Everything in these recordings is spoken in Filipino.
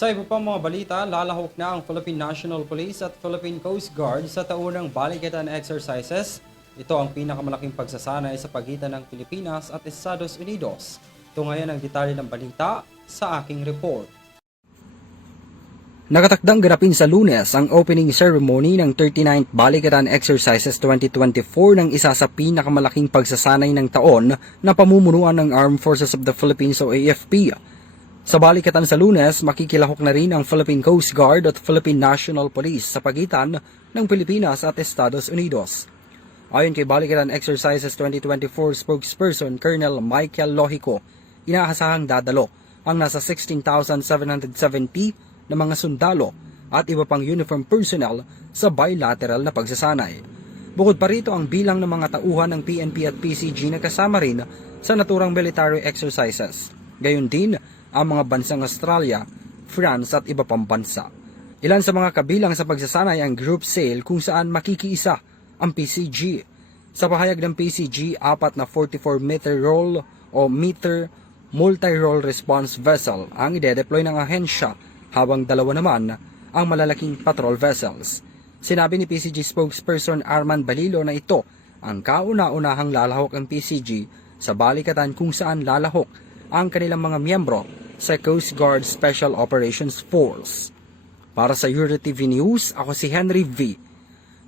Sa iba pang mga balita, lalahok na ang Philippine National Police at Philippine Coast Guard sa taunang balikatan exercises. Ito ang pinakamalaking pagsasanay sa pagitan ng Pilipinas at Estados Unidos. Ito ngayon ang detalye ng balita sa aking report. Nakatakdang ganapin sa Lunes ang opening ceremony ng 39th Balikatan Exercises 2024 ng isa sa pinakamalaking pagsasanay ng taon na pamumunuan ng Armed Forces of the Philippines o AFP. Sa Balikatan sa Lunes, makikilahok na rin ang Philippine Coast Guard at Philippine National Police sa pagitan ng Pilipinas at Estados Unidos. Ayon kay Balikatan Exercises 2024 spokesperson Colonel Michael Lohico, inaasahang dadalo ang nasa 16,770 na mga sundalo at iba pang uniform personnel sa bilateral na pagsasanay. Bukod pa rito ang bilang ng mga tauhan ng PNP at PCG na kasama rin sa naturang military exercises. Gayon din ang mga bansang Australia, France at iba pang bansa. Ilan sa mga kabilang sa pagsasanay ang group sail kung saan makikiisa ang PCG. Sa pahayag ng PCG, 4 na 44-meter roll o meter multi-role response vessel ang ide-deploy ng ahensya habang 2 naman ang malalaking patrol vessels. Sinabi ni PCG spokesperson Arman Balilo na ito ang kauna-unahang lalahok ng PCG sa balikatan kung saan lalahok ang kanilang mga miyembro sa Coast Guard Special Operations Force. Para sa EuroTV News, ako si Henry V.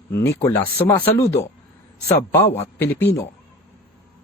Nicolas sumasaludo sa bawat Pilipino.